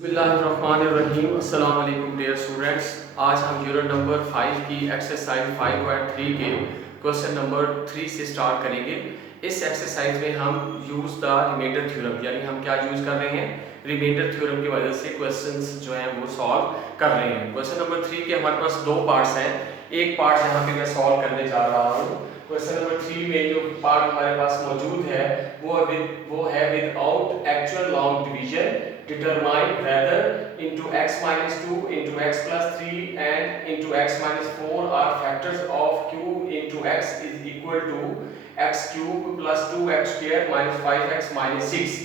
बिस्मिल्लाहिर्रहमानिर्रहीम। अस्सलाम वालेकुम डियर स्टूडेंट्स। आज हम यूनिट नंबर 5 की एक्सरसाइज 5.3 के क्वेश्चन नंबर 3 से स्टार्ट करेंगे। इस एक्सरसाइज में हम यूज़ द रिमाइंडर थ्योरम, यानी हम क्या यूज़ कर रहे हैं, रिमाइंडर थ्योरम की वजह से क्वेश्चंस जो हैं वो सॉल्व कर रहे हैं। क्वेश्चन नंबर 3 के हमारे पास दो पार्ट्स हैं। एक पार्ट यहाँ पे मैं सॉल्व करने जा रहा हूँ। क्वेश्चन नंबर 3 में जो पार्ट हमारे पास मौजूद है वो है without actual long division determine whether into x minus 2 into x plus 3 and into x minus 4 are factors of q into x is equal to x cube plus 2x square minus 5x minus 6।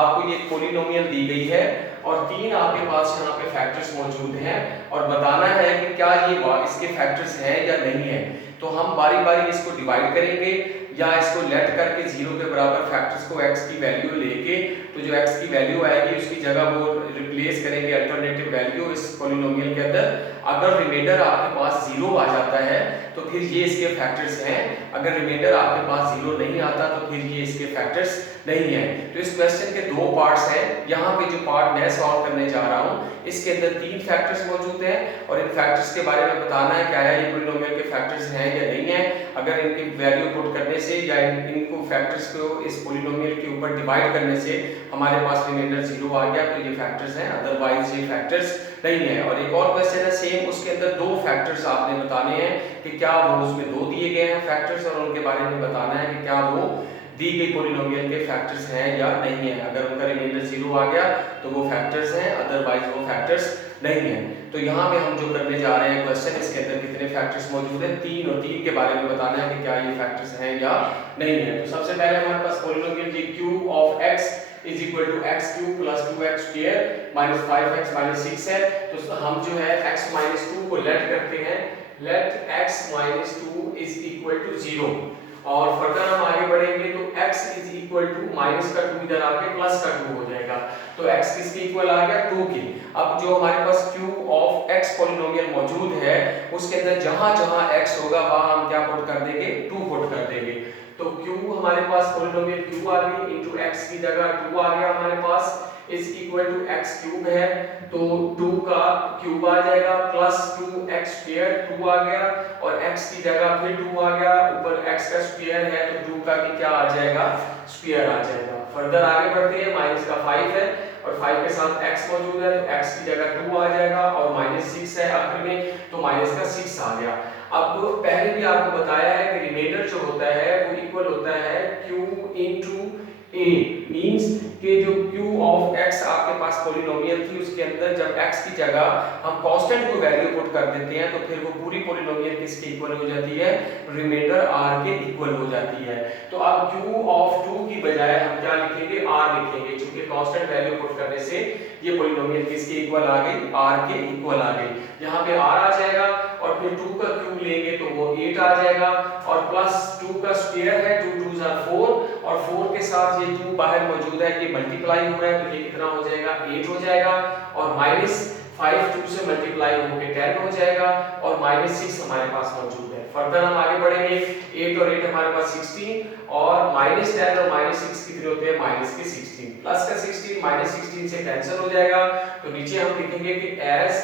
आपको ये polynomial दी गई है और तीन आपके पास यहाँ पे factors मौजूद हैं और बताना है कि क्या ये इसके फैक्टर्स हैं या नहीं है। तो हम बारी बारी इसको डिवाइड करेंगे या इसको लेट करके जीरो के बराबर फैक्टर्स को x की वैल्यू लेके तो जो x की वैल्यू आएगी उसकी जगह वो रिप्लेस करेंगे अल्टरनेटिव वैल्यू इस पॉलिनोमियल के अंदर। अगर रिमाइंडर आपके पास जीरो आ जाता है तो फिर ये इसके फैक्टर्स हैं, अगर रिमाइंडर आपके पास जीरो नहीं आता तो फिर ये इसके फैक्टर्स नहीं है। तो इस क्वेश्चन के दो पार्ट्स हैं। यहाँ पे जो पार्ट मैं सॉल्व करने जा रहा हूँ इसके अंदर तीन फैक्टर्स मौजूद हैं और इन फैक्टर्स के बारे में बताना है क्या है ये पॉलिनोमियल के फैक्टर्स हैं या नहीं है। अगर इनकी वैल्यू पुट करने से या इनको फैक्टर्स को इस पॉलिनोमियल के ऊपर डिवाइड करने से हमारे पास रिमाइंडर जीरो आ गया तो ये फैक्टर्स हैं, अदरवाइज ये फैक्टर्स नहीं है। और एक और क्वेश्चन है सेम, उसके अंदर दो फैक्टर्स आपने बताने हैं कि क्या वो उसमें दो दिए गए हैं फैक्टर्स और उनके बारे में बताना है कि क्या वो दी गई पॉलिनोमियल के फैक्टर्स हैं या नहीं है। अगर उनका रिमाइंडर जीरो आ गया तो वो फैक्टर्स हैं, अदरवाइज वो फैक्टर्स नहीं है। तो यहाँ पे हम जो करने जा रहे हैं क्वेश्चन, इसके अंदर कितने फैक्टर्स मौजूद हैं, तीन, और तीन के बारे में बताना है कि क्या ये फैक्टर्स हैं या नहीं है। तो सबसे पहले हमारे पास पॉलिनोमियल ये cube of x is equal to x cube plus 2x square minus 5x minus 6 है। तो हम जो है x माइनस 2 को लेट करते हैं, let x minus 2 is equal to 0 और फर्दर हम आगे बढ़ेंगे तो x is equal to minus का 2 इधर आके प्लस का 2 हो जाएगा। तो x किसके इक्वल आ गया, 2 के। अब जो हमारे पास q ऑफ x पॉलिनोमियल मौजूद है उसके अंदर जहां जहां x होगा वहां हम क्या पुट कर देंगे, 2 पुट कर देंगे। तो q हमारे पास पॉलिनोमियल q आ गई इनटू x की जगह 2 आ गया हमारे पास is equal to x cube है तो 2 का क्यूब आ जाएगा प्लस 2x स्क्वायर 2 आ गया और x की जगह फिर 2 आ गया, ऊपर x का स्क्वायर है तो 2 का भी क्या आ जाएगा, स्क्वायर आ जाएगा। फर्दर आगे बढ़ते हैं, माइनस का 5 है और 5 के साथ x मौजूद है तो x की जगह 2 आ जाएगा और माइनस 6 है आखिर में तो माइनस का 6 आ गया। अब पहले भी आपको बताया है कि रिमाइंडर जो होता है वो इक्वल होता है q इनटू a, मींस कि जो q ऑफ x आपके पास पॉलिनोमियल थी उसके अंदर जब x की जगह हम कांस्टेंट को वैल्यू पुट कर देते हैं तो फिर वो पूरी पॉलिनोमियल किसके इक्वल हो जाती है, रिमाइंडर r के इक्वल हो जाती है। तो अब q ऑफ 2 की बजाय हम क्या लिखेंगे, r लिखेंगे, क्योंकि कांस्टेंट वैल्यू पुट करने से ये पॉलिनोमियल किसके इक्वल आ गई, r के इक्वल आ गई। यहाँ पे r आ जाएगा और फिर 2 का क्यूब लेंगे तो वो 8 आ जाएगा और प्लस 2 का स्क्वायर है, 2 2s are 4 और 4 के साथ ये 2 बाहर मौजूद है, ये मल्टीप्लाई हो रहा है तो ये कितना हो जाएगा, 8 हो जाएगा और माइनस 5 2 से मल्टीप्लाई होके 10 हो जाएगा और माइनस 6 हमारे पास मौजूद है। फर्दर हम आगे बढ़ेंगे, 8 और 8 हमारे पास 16 और माइनस 10 और माइनस 6 कितने होते हैं, माइनस के 16, प्लस का 16 माइनस 16 से कैंसिल हो जाएगा। तो नीचे हम लिखेंगे कि as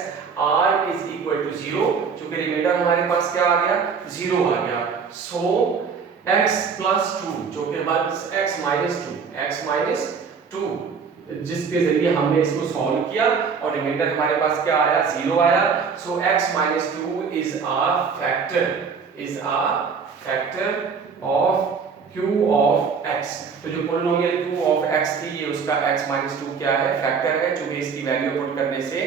r is equal to 0, चूंकि रिमाइंडर हमारे पास क्या आ गया, 0 आ गया। सो x plus 2 जो कि हमारे पास x minus 2 जिसके जरिए हमने इसको सॉल्व किया और रिमाइंडर हमारे पास क्या आया, 0 आया। सो x minus 2 is a factor of q of x। तो जो पॉलिनोमियल q of x थी ये उसका x minus 2 क्या है, फैक्टर है, चूंकि इसकी वैल्यू पुट करने से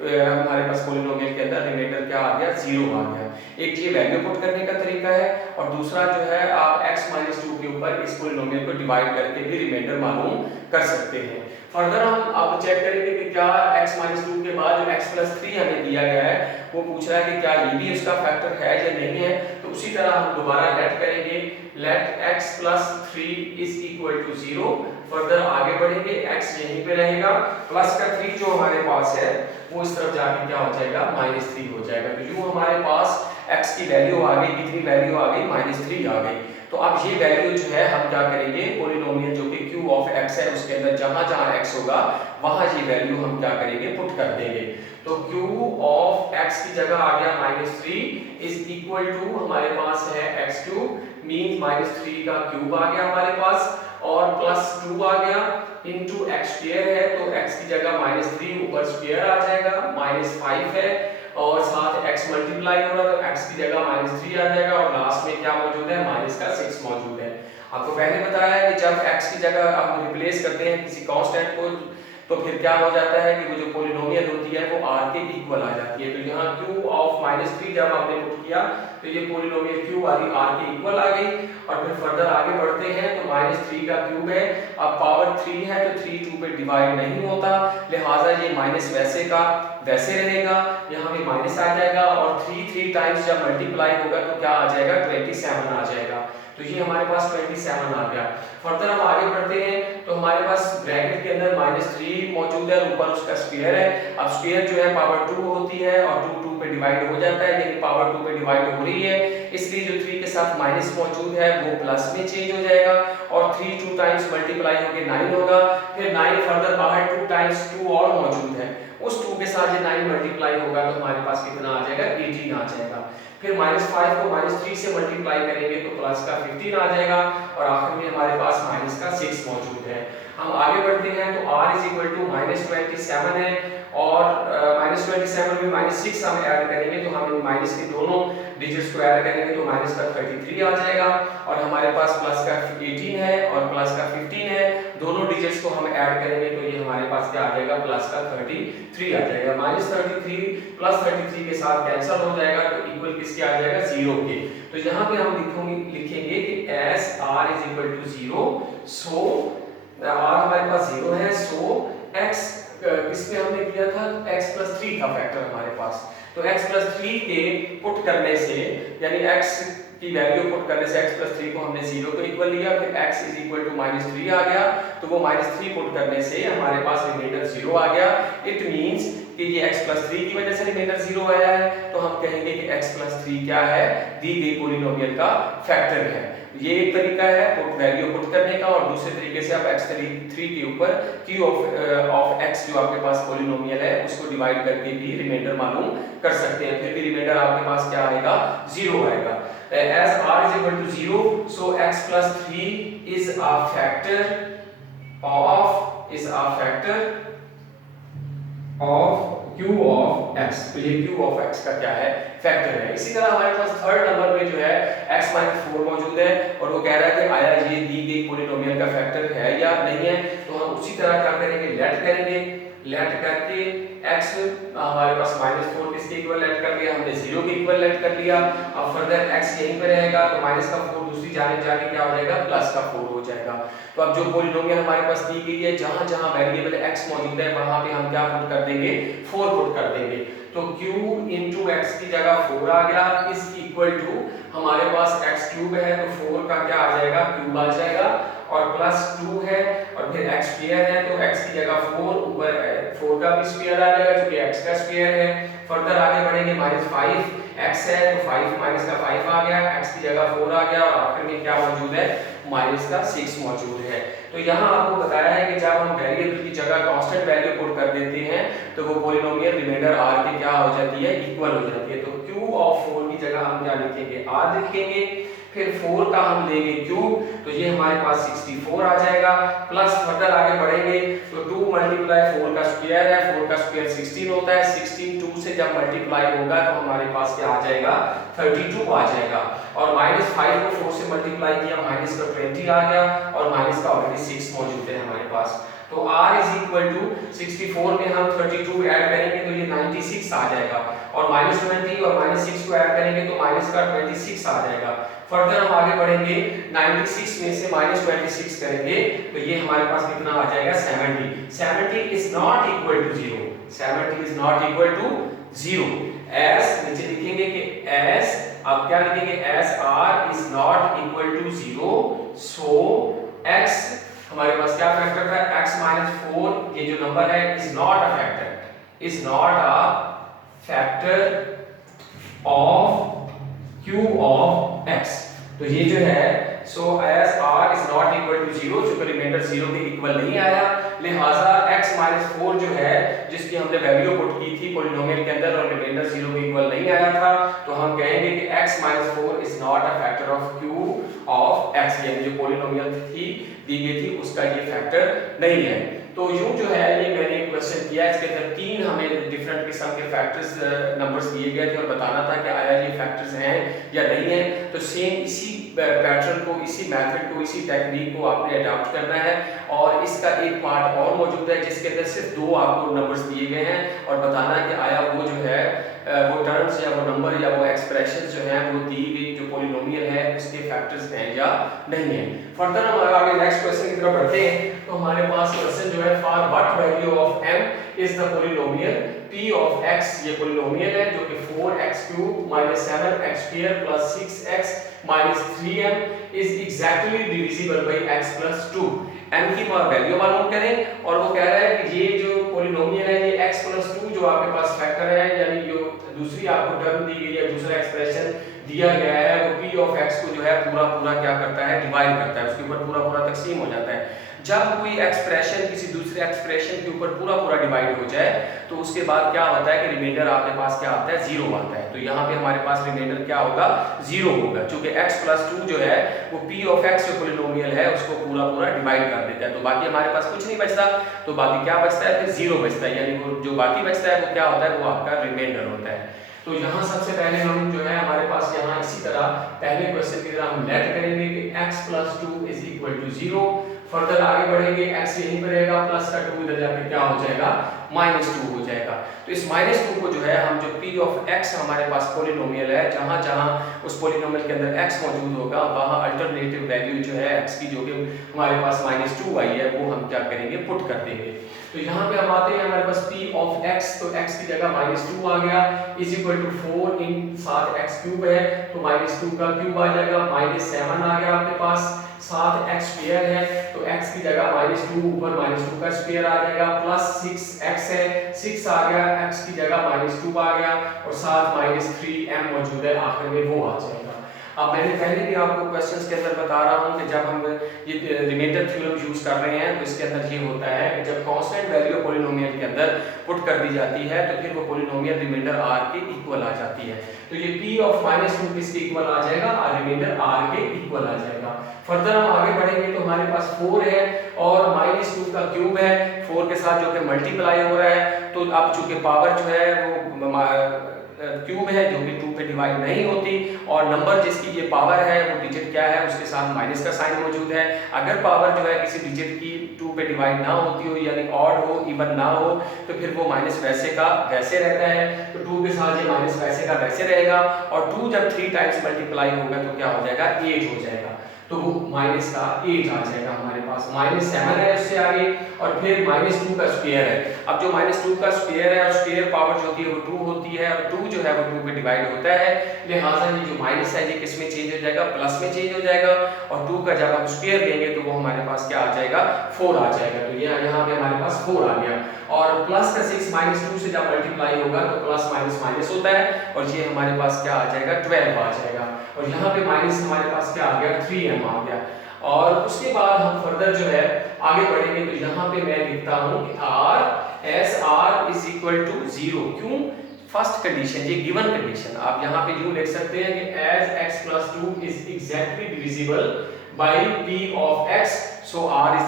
हमारे पास पॉलिनोमियल के अंदर रिमाइंडर क्या आ गया, 0 आ गया। एक ये वैल्यू पुट करने का तरीका है और दूसरा जो है आप x माइनस 2 के ऊपर इस पॉलिनोमियल को डिवाइड करके भी रिमाइंडर मालूम कर सकते हैं। फर्दर हम अब चेक करेंगे कि क्या x माइनस 2 के बाद जो x प्लस 3 हमें दिया गया है वो पूछ रहा है कि क्या ये भी उसका फैक्टर है या नहीं है। तो उसी तरह हम दोबारा लेट करेंगे, let x plus 3 is equal to 0। Further आगे बढ़ेंगे, x यहीं पे रहेगा, प्लस का 3 जो हमारे पास है वो इस तरफ जाके क्या हो जाएगा, माइनस 3 हो जाएगा। तो यूं हमारे पास x की वैल्यू आ गई, कितनी वैल्यू आ गई, माइनस 3 आ गई। तो अब ये वैल्यू जो है हम क्या करेंगे, पॉलिनोमियल जो कि q क्यू ऑफ एक्स है उसके अंदर जहां जहां एक्स होगा वहां ये वैल्यू हम क्या करेंगे, पुट कर देंगे। तो क्यू ऑफ एक्स की जगह आ गया -3 इज इक्वल टू हमारे पास है एक्स क्यूब, मीन -3 का क्यूब आ गया हमारे पास और +2 आ गया इनटू एक्स स्क्वायर है, तो x की जगह -3 ऊपर स्क्वायर आ जाएगा, -5 है और साथ x मल्टीप्लाई हो रहा तो x की जगह -3 आ जाएगा और लास्ट में क्या मौजूद है, -6 मौजूद है। आपको पहले बताया है कि जब x की जगह हम रिप्लेस करते हैं किसी कांस्टेंट को तो फिर क्या हो जाता है कि वो जो पॉलिनोमियल होती है वो r के इक्वल आ जाती है। तो यहाँ q ऑफ -3 जब हमने पुट किया तो ये पॉलिनोमियल q वाली r के इक्वल आ गई और फिर फर्दर आगे बढ़ते हैं तो -3 का क्यूब है, अब पावर 3 है तो 3 2 पे डिवाइड नहीं होता, लिहाजा ये माइनस वैसे का वैसे रहेगा, यहाँ पे माइनस आ जाएगा और 3 टाइम्स जब मल्टीप्लाई होगा तो क्या आ जाएगा, 27 आ जाएगा। तो ये हमारे पास 27 आ गया। फर्दर हम आगे बढ़ते हैं तो हमारे पास ब्रैकेट के अंदर -3 मौजूद है, ऊपर उसका स्क्वायर है। अब स्क्वायर जो है पावर 2 होती है और 2 पे डिवाइड हो जाता है, लेकिन पावर 2 पे डिवाइड हो रही है इसलिए जो 3 के साथ माइनस मौजूद है वो प्लस में चेंज हो जाएगा और 3 2 टाइम्स मल्टीप्लाई होकर 9 होगा, फिर 9 फर्दर बाहर 2 टाइम्स 2 और मौजूद है, उस 2 के साथ ये 9 मल्टीप्लाई होगा तो हमारे पास कितना आ जाएगा, 18 आ जाएगा। फिर -5 को -3 से मल्टीप्लाई करेंगे तो प्लस का 15 आ जाएगा और आखिर में हमारे पास माइनस का 6 मौजूद है। हम आगे बढ़ते हैं तो r -27 है और -27 में -6 हम ऐड करेंगे तो हम माइनस के दोनों डिजिट्स को ऐड करेंगे तो माइनस का 33 आ जाएगा और हमारे पास प्लस का 18 है और प्लस का 15 है, दोनों डिजिट्स को हम ऐड करेंगे तो ये हमारे पास क्या आ जाएगा, प्लस का 33 आ जाएगा। -33 प्लस 33 के साथ कैंसिल हो जाएगा तो इक्वल किसके आ जाएगा, 0 के। तो यहाँ पे हम लिखेंगे कि as r is equal to 0 so r हमारे पास 0 है, so x इसमें हमने किया था x + 3 था फैक्टर हमारे पास, तो x + 3 के पुट करने से यानी x की वैल्यू पुट करने से x + 3 को हमने 0 को इक्वल लिया, फिर x = -3 आ गया तो वो -3 पुट करने से हमारे पास रिमाइंडर 0 आ गया। इट मींस कि ये x + 3 की वजह से रिमाइंडर 0 आया है तो हम कहेंगे कि x + 3 क्या है, दी गई पॉलिनोमियल का फैक्टर है। ये एक तरीका है पुट वैल्यू पुट करने का और दूसरे तरीके से आप x3 के ऊपर q ऑफ x जो आपके पास पॉलिनोमियल है उसको डिवाइड करके भी रिमाइंडर मालूम कर सकते हैं, फिर भी रिमाइंडर आपके पास क्या आएगा, 0 आएगा। as r is equal to 0 so x + 3 is a factor of q of x, तो ये q of x का क्या है, फैक्टर है। इसी तरह हमारे पास थर्ड नंबर पे जो है x - 4 मौजूद है और वो कह रहा है कि आया ये दी गई पॉलिनोमियल का फैक्टर है या नहीं है, तो हम उसी तरह क्या करेंगे, लेट करके x हमारे पास -4 किसके इक्वल लेट कर लिया, हमने 0 के इक्वल लेट कर लिया। अब फर्दर x यहीं पे रहेगा तो -4 दूसरी जाने जाके क्या हो जाएगा, +4 हो जाएगा। तो अब जो पॉलिनोमियल हमारे पास दी गई है जहां जहां वेरिएबल x मौजूद है वहां पे हम क्या पुट कर देंगे, 4 पुट कर देंगे। तो q * x की जगह 4 आ गया इज इक्वल टू हमारे पास x³ है तो 4 का क्या आ जाएगा, क्यूब आ जाएगा और +2 है और फिर x स्क्वायर है तो x की जगह 4 ऊपर 4 का भी स्क्वायर आ जाएगा क्योंकि x का स्क्वायर है। फर्दर आगे बढ़ेंगे -5 x है तो 5 माइनस का 5 आ गया, x की जगह 4 आ गया और आखिर में क्या मौजूद है, -6 मौजूद है। तो यहाँ आपको बताया है कि जब हम वेरिएबल की जगह कांस्टेंट वैल्यू पुट कर देते हैं तो वो पॉलिनोमियल रिमाइंडर r के क्या हो जाती है, इक्वल हो जाती है। तो q ऑफ 4 की जगह हम क्या लिखेंगे, r लिखेंगे, फिर 4 का हम लेंगे क्यूब तो ये हमारे पास 64 आ जाएगा, प्लस फर्दर आगे बढ़ेंगे तो 2 × 4 का स्क्वायर है, 4 का स्क्वायर 16 होता है, 16 2 से जब मल्टीप्लाई होगा तो हमारे पास क्या आ जाएगा, 32 आ जाएगा और -5 को 4 से मल्टीप्लाई किया -20 आ गया और माइनस का ऑलरेडी 6 मौजूद है हमारे पास। तो r = 64 में हम 32 ऐड करेंगे तो ये 96 आ जाएगा और -20 और -6 को ऐड करेंगे तो माइनस का 26 आ जाएगा। फर्दर हम आगे बढ़ेंगे 96 में से -26 करेंगे तो ये हमारे पास कितना आ जाएगा, 70 is not equal to 0, 70 is not equal to 0। As नीचे लिखेंगे कि एस, अब क्या लिखेंगे, as r is not equal to 0 so x हमारे पास क्या फैक्टर था, x - 4 ये जो नंबर है is not a factor of q of x। तो ये जो है so as r is not equal to zero, चूंकि रिमाइंडर जीरो के इक्वल नहीं आया, लिहाजा x माइनस 4 जो है जिसकी हमने वैल्यू पुट की थी पॉलिनोमियल के अंदर और रिमाइंडर जीरो के इक्वल नहीं आया था, तो हम कहेंगे कि x minus 4 is not a factor of q of x, यानी जो पॉलिनोमियल थी दी गई थी उसका ये फैक्टर नहीं है। तो यूं जो है ये मैंने क्वेश्चन किया, इसके अंदर 3 हमें डिफरेंट किस्म के फैक्टर्स नंबर्स दिए गए थे और बताना था कि आया ये फैक्टर्स हैं या नहीं है। तो सेम इसी पैटर्न को, इसी मेथड को, इसी टेक्निक को आपने अडॉप्ट करना है और इसका एक पार्ट और मौजूद है जिसके अंदर सिर्फ 2 आपको नंबर्स दिए गए हैं और बताना है कि आया वो जो है वो टर्म्स या वो नंबर या वो एक्सप्रेशंस जो हैं वो दी गई जो पॉलिनोमियल है उसके फैक्टर्स हैं या नहीं है। फर्दर हम आगे नेक्स्ट क्वेश्चन की तरफ बढ़ते हैं। तो हमारे पास क्वेश्चन जो है for what value of m is the polynomial p of x, ये पॉलिनोमियल है जो कि 4x³ - 7x² + 6x - 3m is exactly divisible by x + 2। m की वैल्यू मालूम करें और वो कह रहा है कि ये जो पॉलिनोमियल है ये x + 2 जो आपके पास फैक्टर है, यानी जो दूसरी आपको टर्म दी गई है, दूसरा एक्सप्रेशन दिया गया है, वो p ऑफ x को जो है पूरा क्या करता है, डिवाइड करता है, उसके ऊपर पूरा तकसीम हो जाता है। जब कोई एक्सप्रेशन किसी दूसरे एक्सप्रेशन के ऊपर पूरा डिवाइड हो जाए तो उसके बाद क्या होता है कि रिमाइंडर आपके पास क्या आता है, 0 आता है। तो यहाँ पे हमारे पास रिमाइंडर क्या होगा, 0 होगा, क्योंकि x + 2 जो है वो p ऑफ x जो पॉलिनोमियल है उसको पूरा डिवाइड कर देता है। तो बाकी हमारे पास कुछ नहीं बचता, तो बाकी क्या बचता है, फिर 0 बचता है, यानी वो जो बाकी बचता है वो क्या होता है, वो आपका रिमाइंडर होता है। तो यहाँ सबसे पहले हम जो है हमारे पास यहाँ इसी तरह पहले क्वेश्चन की तरह हम लेट करेंगे कि x + 2 = 0। फर्दर आगे बढ़ेंगे, x यहीं पर रहेगा, प्लस का 2 इधर जाके क्या हो जाएगा, -2 हो जाएगा। तो इस -2 को जो है हम जो p ऑफ x हमारे पास पॉलिनोमियल है, जहां उस पॉलिनोमियल के अंदर x मौजूद होगा वहां अल्टरनेटिव वैल्यू जो है x की जो कि हमारे पास -2 आई है वो हम क्या करेंगे, पुट कर देंगे। तो यहाँ पे हम आते हैं हमारे पास p ऑफ x, तो x की जगह -2 आ गया = 4 इन 7x³ है, तो -2 का क्यूब आ जाएगा, -7 आ गया आपके पास, 7x² है तो x की जगह -2 ऊपर -2 का स्क्वायर आ जाएगा, प्लस 6x है, 6 आ गया, x की जगह -2 आ गया और साथ -3m मौजूद है, आखिर में वो आ जाएगा। अब मैंने पहले भी आपको क्वेश्चंस के अंदर बता रहा हूं कि जब हम ये रिमाइंडर थ्योरम यूज कर रहे हैं तो इसके अंदर ये होता है कि जब कांस्टेंट वैल्यू पॉलिनोमियल के अंदर पुट कर दी जाती है तो फिर वो पॉलिनोमियल रिमाइंडर r के इक्वल आ जाती है। तो ये p ऑफ -2 किसके इक्वल आ जाएगा, रिमाइंडर r के इक्वल आ जाएगा। फर्दर हम आगे बढ़ेंगे तो हमारे पास 4 है और -2 का क्यूब है, 4 के साथ जो कि मल्टीप्लाई हो रहा है, तो अब चूंकि पावर जो है वो क्यूब है जो कि 2 पे डिवाइड नहीं होती और नंबर जिसकी ये पावर है वो डिजिट क्या है, उसके साथ माइनस का साइन मौजूद है। अगर पावर जो है किसी डिजिट की 2 पे डिवाइड ना होती हो, यानी ऑड हो, इवन ना हो, तो फिर वो माइनस वैसे का वैसे रहता है, तो 2 के साथ ये माइनस वैसे का वैसे रहेगा और 2 जब 3 टाइम्स मल्टीप्लाई होगा तो क्या हो जाएगा, 8 हो जाएगा, तो वो माइनस का 8 आ जाएगा हमारे पास, -7 है उससे आगे और फिर -2 का स्क्वायर है। अब जो -2 का स्क्वायर है और स्क्वायर पावर जो होती है वो 2 होती है और 2 जो है वो 2 पे डिवाइड होता है, लिहाजा ये जो माइनस है ये किस में चेंज हो जाएगा, प्लस में चेंज हो जाएगा और 2 का जब हम स्क्वायर लेंगे तो वो हमारे पास क्या आ जाएगा, 4 आ जाएगा। तो ये यहाँ पे हमारे पास 4 आ गया और प्लस का 6 -2 से जब मल्टीप्लाई होगा तो प्लस माइनस माइनस होता है और ये हमारे पास क्या आ जाएगा, 12 आ जाएगा और यहाँ पे माइनस हमारे पास क्या आ गया, 3m आ गया। और उसके बाद हम फर्दर जो है आगे बढ़ेंगे तो यहाँ पे मैं लिखता हूँ कि r = 0। क्यों, फर्स्ट कंडीशन, ये गिवन कंडीशन, आप यहाँ पे यूं लिख सकते हैं कि as x + 2 is exactly divisible by p of x, so r =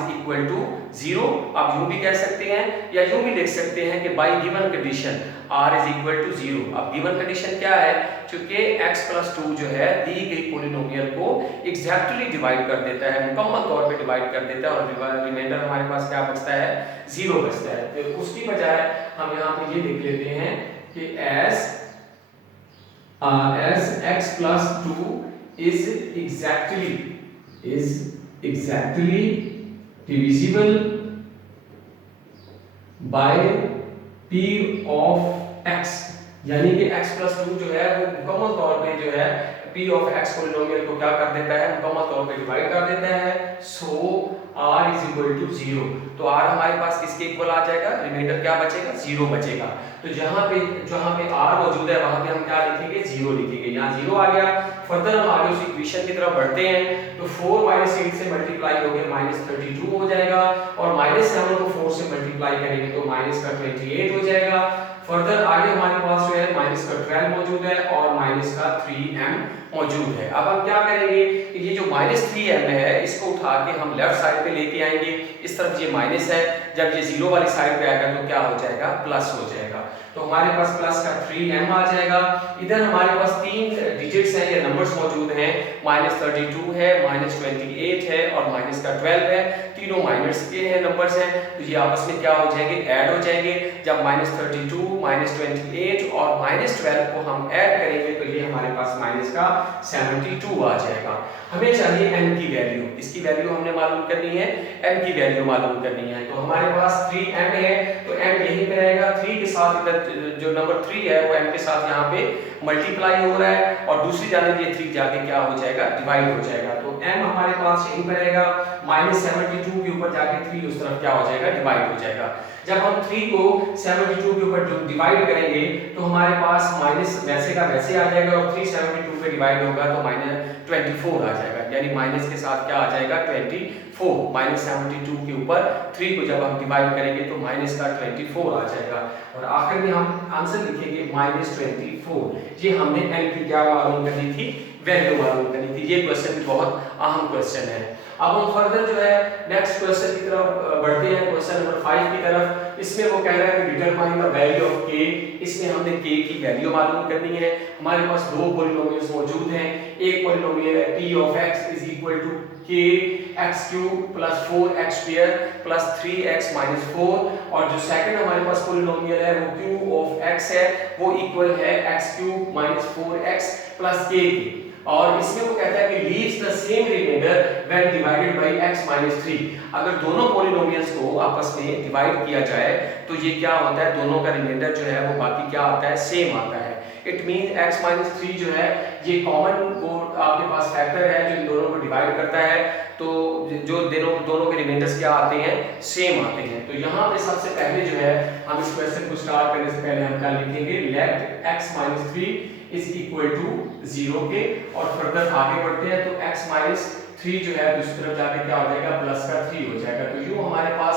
0। आप यूं भी कह सकते हैं या यूं भी लिख सकते हैं कि बाय गिवन कंडीशन r = 0। अब गिवन कंडीशन क्या है, क्योंकि x + 2 जो है दी गई पॉलिनोमियल को एग्जैक्टली डिवाइड कर देता है, मुकम्मल तौर पे डिवाइड कर देता है और रिमाइंडर हमारे पास क्या बचता है, 0 बचता है। तो उसकी बजाय हम यहाँ पे ये लिख लेते हैं कि as x + 2 is exactly divisible by p of x, यानी कि x + 2 जो है वो मुकम्मल तौर पे जो है p ऑफ x पॉलिनोमियल को क्या कर देता है, मुकम्मल तौर पे डिवाइड कर देता है। सो r इज इक्वल टू 0, तो r हमारे पास किसके इक्वल आ जाएगा, रिमाइंडर क्या बचेगा, 0 बचेगा। तो जहां पे r मौजूद है वहां पे हम क्या लिखेंगे, 0 लिखेंगे। यहाँ 0 आ गया। फर्दर हम आगे उस इक्वेशन की तरफ बढ़ते हैं, तो 4 माइनस 8 से मल्टीप्लाई होकर माइनस 32 हो जाएगा, और माइनस 7 को 4 से मल्टीप्लाई करेंगे तो माइनस का 28 हो जाएगा। फर्दर आगे हमारे पास जो है माइनस का 12 मौजूद है और माइनस का 3m मौजूद है। अब हम क्या करेंगे कि ये जो माइनस 3m है इसको उठा के हम लेफ्ट साइड पे लेके आएंगे। इस तरफ ये माइनस है, जब ये 0 वाली साइड पे आएगा तो क्या हो जाएगा, प्लस हो जाएगा। तो हमारे पास प्लस का 3m आ जाएगा। इधर हमारे पास तीन डिजिट्स हैं या नंबर्स मौजूद हैं, माइनस 32 है, माइनस 28 है और माइनस का 12 है। तीनों माइनस के हैं नंबर्स हैं, तो ये आपस में क्या हो जाएंगे, ऐड हो जाएंगे। जब माइनस 32, माइनस 28 और माइनस 12 को हम ऐड करेंगे तो ये हमारे पास माइनस का 72 आ जाएगा। हमें चाहिए n की वैल्यू, इसकी वैल्यू हमने मालूम करनी है, n की वैल्यू मालूम करनी है। तो हमारे पास 3m है, तो m यहीं पे रहेगा। 3 के साथ इधर जो नंबर 3 है वो m के साथ यहाँ पे मल्टीप्लाई हो रहा है, और दूसरी जानब ये 3 जाके क्या हो जाएगा, डिवाइड हो जाएगा। तो m हमारे पास यहीं पे रहेगा, माइनस 72 के ऊपर जाके 3 उस तरफ क्या हो जाएगा, डिवाइड हो जाएगा। जब हम 3 को 72 के ऊपर डिवाइड करेंगे तो हमारे पास माइनस वैसे का वैसे आ जाएगा, और 3 72 पे डिवाइड होगा तो माइनस 24 आ जाएगा, यानी माइनस के साथ क्या आ जाएगा, 24। माइनस 72 के ऊपर 3 को जब हम डिवाइड करेंगे तो माइनस का 24 आ जाएगा, और आखिर में हम आंसर लिखेंगे माइनस 24। ये हमने n की क्या मालूम करनी थी, वैल्यू मालूम करनी थी। ये क्वेश्चन बहुत अहम क्वेश्चन है। अब हम फर्दर जो है नेक्स्ट क्वेश्चन की तरफ बढ़ते हैं, क्वेश्चन नंबर 5 की तरफ। इसमें वो कह रहा है कि determine the value of k। इसमें हमने k की वैल्यू मालूम करनी है। हमारे पास दो पॉलिनोमियल्स मौजूद हैं। एक पॉलिनोमियल है p of x is equal to k x cube plus 4x square plus 3x minus 4, और जो सेकंड हमारे पास पॉलिनोमियल है वो q ऑफ x है, वो इक्वल है x क्यूब माइनस 4x प्लस k की। और इसमें वो कहता है कि leaves the same reminder when divided by x minus 3। अगर दोनों पॉलिनोमियल्स को आपस में डिवाइड किया जाए तो ये क्या होता है, दोनों का रिमाइंडर जो है वो बाकी क्या आता है, सेम आता है। इट मीन x माइनस 3 जो है ये कॉमन वो आपके पास फैक्टर है जो इन दोनों को डिवाइड करता है, तो जो दोनों के रिमाइंडर्स क्या आते हैं, सेम आते हैं। तो यहाँ पे सबसे पहले जो है हम इस क्वेश्चन को स्टार्ट करने से पहले हम क्या लिखेंगे, let x minus 3 is equal to 0 के, और फर्दर आगे बढ़ते हैं तो x माइनस 3 जो है दूसरी तरफ जाके क्या हो जाएगा, प्लस का 3 हो जाएगा। तो यूं हमारे पास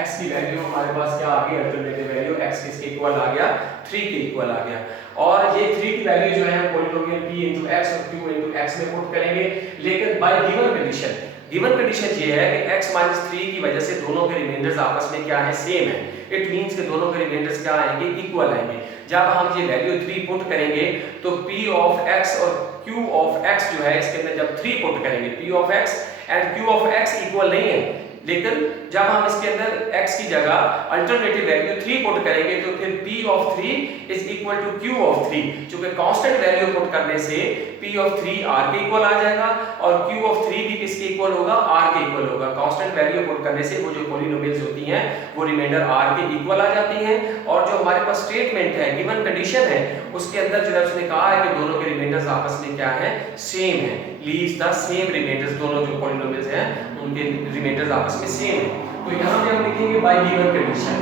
x की वैल्यू हमारे पास क्या आ गई, अल्टरनेटिव वैल्यू x किसके इक्वल आ गया, 3 के इक्वल आ गया। और ये 3 की वैल्यू जो है पॉलिनोमियल p into x और q into x में पुट करेंगे, लेकिन bye given condition. Given condition ये है कि x माइनस 3 की वजह से दोनों के रिमाइंडर्स आपस में क्या है, सेम है। इट मींस कि दोनों के रिमाइंडर्स क्या आएंगे, इक्वल आएंगे। जब हम ये वैल्यू 3 पुट करेंगे तो p ऑफ x और q ऑफ x जो है इसके अंदर जब 3 पुट करेंगे, p of x and q of x equal नहीं है, लेकिन जब हम इसके अंदर x की जगह अल्टरनेटिव वैल्यू 3 पुट करेंगे तो फिर p of 3 is equal to q of 3। क्योंकि कांस्टेंट वैल्यू पुट करने से p ऑफ 3 r के इक्वल आ जाएगा, और q ऑफ 3 भी किसके इक्वल होगा, r के इक्वल होगा। कांस्टेंट वैल्यू पुट करने से वो जो पॉलिनोमियल्स होती हैं वो रिमाइंडर r के इक्वल आ जाती हैं। और जो हमारे पास स्टेटमेंट है, गिवन कंडीशन है, उसके अंदर जो है उसने कहा है कि दोनों के रिमाइंडर्स आपस में क्या है, सेम है। लीव्स द सेम रिमाइंडर्स, दोनों जो पॉलिनोमियल्स हैं उनके रिमाइंडर्स आपस में सेम है। तो यहाँ पे हम लिखेंगे बाय गिवन कंडीशन।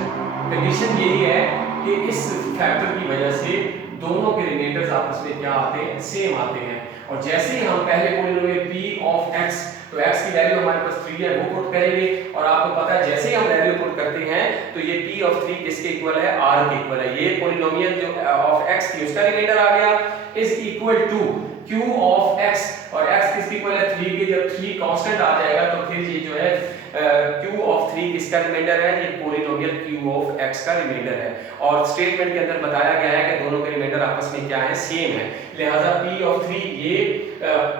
कंडीशन यही है कि इस फैक्टर की वजह से दोनों के रिमाइंडर्स आपस में क्या आते हैं, सेम आते हैं। और जैसे ही हम पहले पॉलिनोमियल p ऑफ x, तो x की वैल्यू हमारे पास 3 है, वो पुट करेंगे, और आपको पता है जैसे ही हम वैल्यू पुट करते हैं तो ये p ऑफ 3 किसके इक्वल है, r के इक्वल है। ये पॉलिनोमियल जो ऑफ x थी उसका रिमाइंडर आ गया is equal to q of x, और x किसके इक्वल है, 3 के। जब 3 कांस्टेंट आ जाएगा तो फिर ये जो है q ऑफ 3 किसका रिमाइंडर है, ये पॉलिनोमियल q ऑफ x का रिमाइंडर है। और स्टेटमेंट के अंदर बताया गया है कि दोनों के रिमाइंडर आपस में क्या है, सेम है। लिहाजा p ऑफ 3 ये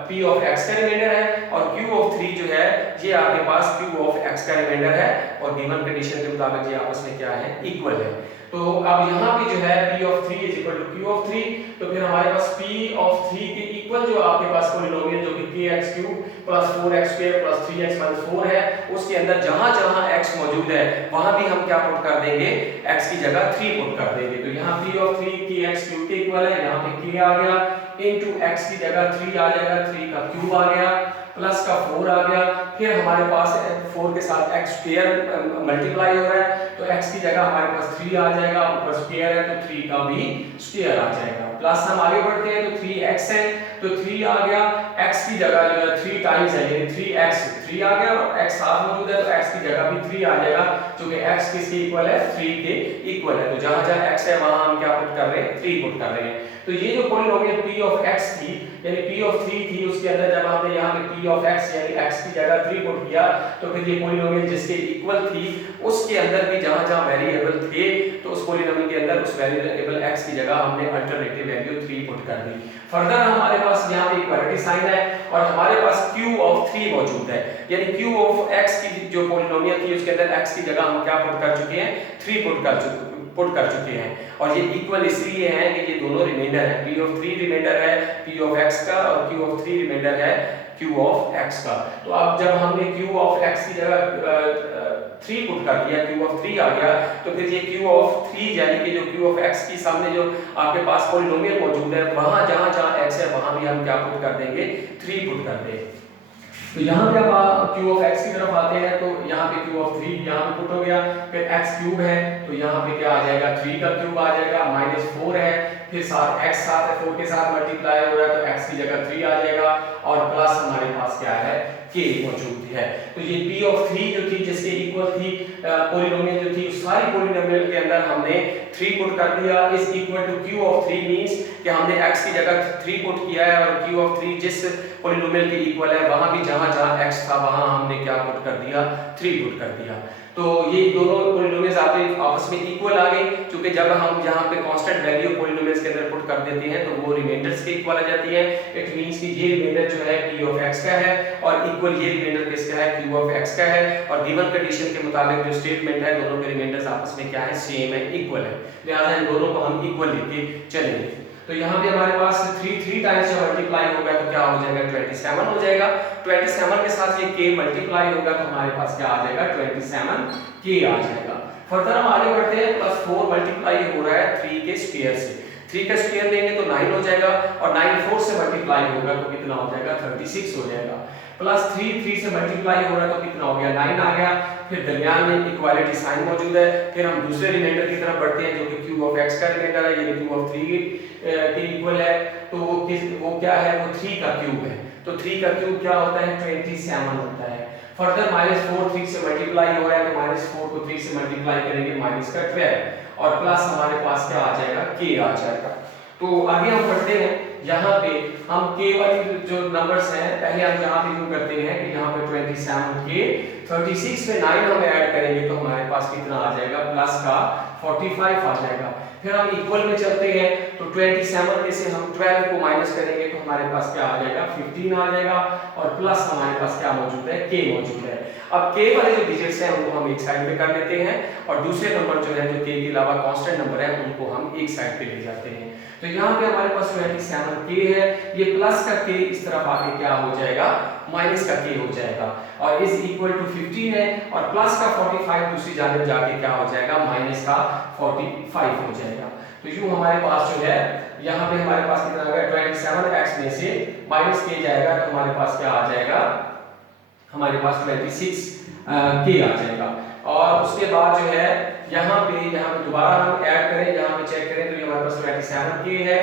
p ऑफ x का रिमाइंडर है, और q ऑफ 3 जो है ये आपके पास q ऑफ x का रिमाइंडर है, और गिवन कंडीशन के मुताबिक ये आपस में क्या है, इक्वल है। तो अब यहाँ पे जो है p of 3 is equal to q of 3, तो फिर हमारे पास p ऑफ 3 के इक्वल जो आपके पास पॉलिनोमियल जो कि kx cube plus 4x square plus 3x minus 4 है, उसके अंदर जहां जहां x मौजूद है वहां भी हम क्या पुट कर देंगे, x की जगह 3 पुट कर देंगे। तो यहाँ p ऑफ 3 kx क्यूब के इक्वल है, यहाँ पे k आ गया इनटू x की जगह 3 आ जाएगा, 3 का क्यूब आ गया, प्लस का 4 आ गया, फिर हमारे पास 4 के साथ x स्क्वायर मल्टीप्लाई हो रहा है तो x की जगह हमारे पास 3 आ जाएगा, ऊपर स्क्वायर है तो 3 का भी स्क्वायर आ जाएगा, प्लस हम आगे बढ़ते हैं तो 3x है तो 3 आ गया, x की जगह जो है 3 टाइम्स है यानी 3x, 3 आ गया और x साथ मौजूद है तो x की जगह भी 3 आ जाएगा, क्योंकि x किसके इक्वल है, 3 के इक्वल है, तो जहां जहां x है वहां हम क्या पुट कर रहे हैं, 3 पुट कर रहे हैं। तो ये जो पॉलिनोमियल p ऑफ x थी यानी p ऑफ 3 थी, उसके अंदर जब हमने यहाँ पे p ऑफ x यानी x की जगह 3 पुट किया तो फिर ये पॉलिनोमियल जिसके इक्वल थी उसके अंदर भी जहां जहां वेरिएबल थे तो उस पॉलिनोमियल के अंदर उस वेरिएबल x की जगह हमने अल्टरनेटिव वैल्यू 3 पुट कर दी। फर्दर हमारे पास यहाँ पे इक्वालिटी साइन है और हमारे पास q ऑफ 3 मौजूद है, यानी q ऑफ x की जो पॉलिनोमियल थी उसके अंदर x की जगह हम क्या पुट कर चुके हैं, 3 पुट कर चुके हैं, और ये इक्वल इसलिए है कि ये दोनों रिमाइंडर है, p ऑफ 3 रिमाइंडर है p ऑफ x का और q ऑफ 3 रिमाइंडर है q ऑफ x का। तो अब जब हमने q ऑफ x की जगह 3 पुट कर दिया, q ऑफ 3 आ गया, तो फिर ये q ऑफ 3 यानी कि जो q ऑफ x की सामने जो आपके पास पॉलिनोमियल मौजूद है वहां जहां जहां x है वहां भी हम क्या पुट कर देंगे, 3 पुट कर देंगे। तो यहाँ पे अब q ऑफ x की तरफ आते हैं तो यहाँ पे q ऑफ 3 यहाँ पे पुट हो गया, फिर x क्यूब है तो यहाँ पे क्या आ जाएगा, 3 का क्यूब आ जाएगा, -4 है, फिर साथ x साथ है 4 के साथ मल्टीप्लाई हो रहा है तो x की जगह 3 आ जाएगा और प्लस हमारे पास क्या है, k मौजूद है। तो ये p ऑफ 3 जो थी जिसके इक्वल थी पॉलिनोमियल जो थी उस सारी पॉलिनोमियल के अंदर हमने 3 पुट कर दिया, is equal to q of 3 means कि हमने x की जगह 3 पुट किया है और q ऑफ 3 जिस पॉलिनोमियल के इक्वल है वहां भी जहां जहां x था वहां हमने क्या पुट कर दिया, 3 पुट कर दिया। तो ये दोनों पॉलिनोमियल्स आपस में इक्वल आ गई, क्योंकि जब हम यहाँ पे कांस्टेंट वैल्यू पॉलिनोमियल्स के अंदर पुट कर देते हैं तो वो रिमाइंडर्स के इक्वल आ जाती है। इट मींस कि ये रिमाइंडर जो है p ऑफ x का है और इक्वल ये रिमाइंडर किसका है, q ऑफ x का है, और गिवन कंडीशन के मुताबिक जो स्टेटमेंट है दोनों के रिमाइंडर्स आपस में क्या है, सेम है, इक्वल है, लिहाजा इन दोनों को हम इक्वल लेके चलेंगे। तो यहाँ पे हमारे पास 3 टाइम्स से मल्टीप्लाई होगा तो क्या हो जाएगा, 27 हो जाएगा, 27 के साथ ये k मल्टीप्लाई होगा तो हमारे पास क्या आ जाएगा, 27k आ जाएगा। फर्दर हम आगे बढ़ते हैं, +4 मल्टीप्लाई हो रहा है 3 के स्क्वायर से, 3 का स्क्वायर लेंगे तो 9 हो जाएगा और 9 4 से मल्टीप्लाई होगा तो कितना हो जाएगा, 36 हो जाएगा, प्लस 3 से मल्टीप्लाई हो रहा है तो कितना हो गया, 9 आ गया, फिर दरमियान में इक्वालिटी साइन मौजूद है। फिर हम दूसरे रिमाइंडर की तरफ बढ़ते हैं जो कि q ऑफ x का रिमाइंडर है, यानी q ऑफ 3 के इक्वल है, तो वो क्या है, वो 3 का क्यूब है, तो 3 का क्यूब क्या होता है, 27 होता है। फर्दर -4 3 से मल्टीप्लाई हो रहा है तो -4 को 3 से मल्टीप्लाई करेंगे -12 और प्लस हमारे पास क्या आ जाएगा, k आ जाएगा। तो आगे हम बढ़ते हैं, यहाँ पे हम k वाली जो नंबर्स हैं पहले हम यहाँ पे यूज करते हैं कि यहाँ पे 27k 36 में 9 हम ऐड करेंगे तो हमारे पास कितना आ जाएगा, प्लस का 45 आ जाएगा। फिर हम इक्वल में चलते हैं तो 27 में से हम 12 को माइनस करेंगे तो हमारे पास क्या आ जाएगा, 15 आ जाएगा और प्लस हमारे पास क्या मौजूद है, k मौजूद है। अब k वाले जो डिजिट्स हैं उनको हम एक साइड पे कर लेते हैं और दूसरे नंबर जो है जो k के अलावा कांस्टेंट नंबर है उनको हम एक साइड पे ले जाते हैं। तो यहाँ पे हमारे पास 27k है, ये प्लस का k इस तरफ आके क्या हो जाएगा, माइनस का k हो जाएगा और इज इक्वल टू 15 है और प्लस का 45 दूसरी जानिब जाके क्या हो जाएगा, माइनस का 45 हो जाएगा। तो यूं हमारे पास जो है यहाँ पे हमारे पास कितना आ गया, 27x में से माइनस k जाएगा तो हमारे पास क्या आ जाएगा, हमारे पास 26k आ जाएगा। और उसके बाद जो है यहाँ पे दोबारा हम ऐड करें, यहाँ पे चेक करें तो ये हमारे पास 27k है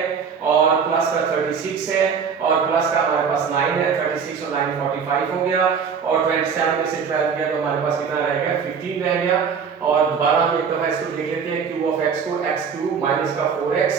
और प्लस का 36 है और प्लस का हमारे पास 9 है, 36 और 9 45 हो गया और 27 में से 12 गया तो हमारे पास कितना रह गया, 15 रह गया। और दोबारा हम एक दफा इसको लिख लेते हैं, q ऑफ x को x क्यूब माइनस का 4x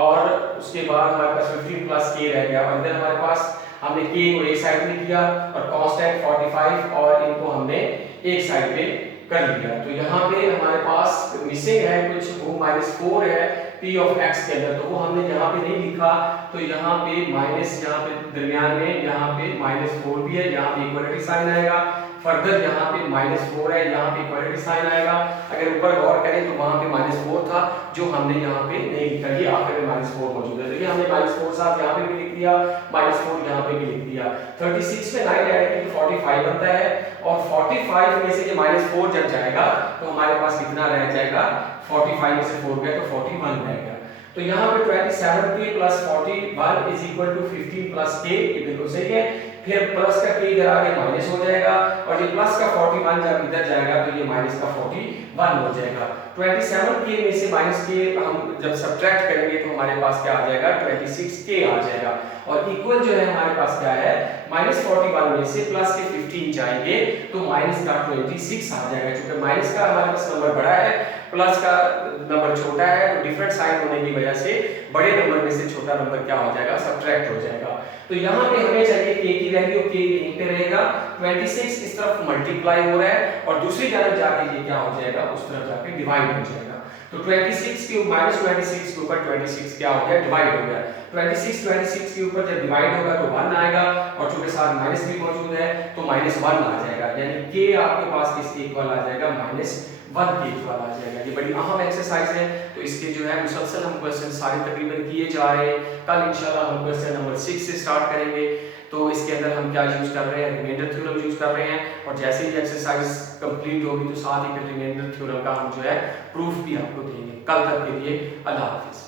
और उसके बाद हमारे पास 15 प्लस k रह गया और इधर हमारे पास हमने k को एक साइड में किया और कांस्टेंट 45 और इनको हमने एक साइड पे कर लिया। तो यहाँ पे हमारे पास मिसिंग है कुछ, वो -4 है p ऑफ x के अंदर, तो वो हमने यहाँ पे नहीं लिखा, तो यहाँ पे माइनस, यहाँ पे दरमियान में यहाँ पे -4 भी है, यहाँ पे इक्वालिटी साइन आएगा, फर्दर यहाँ पे -4 है, यहाँ पे इक्वालिटी साइन आएगा। अगर ऊपर गौर करें तो वहाँ पे -4 था जो हमने यहाँ पे नहीं लिखा, ये आखिर में -4 मौजूद है, तो ये हमने -4 साथ यहाँ पे भी लिख दिया, -4 यहाँ पे भी लिख दिया। 36 में 9 ऐड करके 45 बनता है और 45 में से ये -4 जब जाएगा तो हमारे पास कितना रह जाएगा, 45 में से 4 गया तो 41 रहेगा। तो यहाँ पे 27k plus 41 is equal to 15 plus k, ये बिल्कुल सही है। फिर प्लस का k इधर आगे माइनस हो जाएगा और ये प्लस का 41 जब इधर जाएगा तो ये माइनस का 41 हो जाएगा। 27k में से माइनस k हम जब सब्ट्रैक्ट करेंगे तो हमारे पास क्या आ जाएगा, 26k आ जाएगा। और इक्वल जो है हमारे पास क्या है, माइनस 41 में से प्लस के 15 जाएंगे तो माइनस का 26 आ जाएगा। क्योंकि माइनस का हमारे पास नंबर बड़ा है, प्लस का नंबर छोटा है, तो डिफरेंट साइन होने की वजह से बड़े नंबर में से छोटा नंबर क्या हो जाएगा, सब्ट्रैक्ट हो जाएगा। तो यहाँ पे हमें चाहिए k की वैल्यू, k यहीं पे रहेगा, 26 इस तरफ मल्टीप्लाई हो रहा है और दूसरी तरफ जाके ये क्या हो जाएगा, उस तरफ जाके डिवाइड हो जाएगा। तो 26 के -26 के ऊपर 26 क्या हो गया, डिवाइड हो गया। 26 के ऊपर जब डिवाइड होगा तो 1 आएगा और चूंकि साथ माइनस भी मौजूद है तो -1 आ जाएगा, यानी k आपके पास किसके इक्वल आ जाएगा, -1 के इक्वल आ जाएगा। ये बड़ी अहम एक्सरसाइज है, तो इसके जो है मुसलसल हम क्वेश्चन सारे तकरीबन किए जा रहे हैं। कल इंशाल्लाह हम क्वेश्चन नंबर 6 से स्टार्ट करेंगे। तो इसके अंदर हम क्या यूज कर रहे हैं, रिमाइंडर थ्योरम यूज कर रहे हैं और जैसे ही एक्सरसाइज कंप्लीट होगी तो साथ ही फिर रिमाइंडर थ्योरम का हम जो है प्रूफ भी आपको देंगे। कल तक के लिए अल्लाह हाफिज।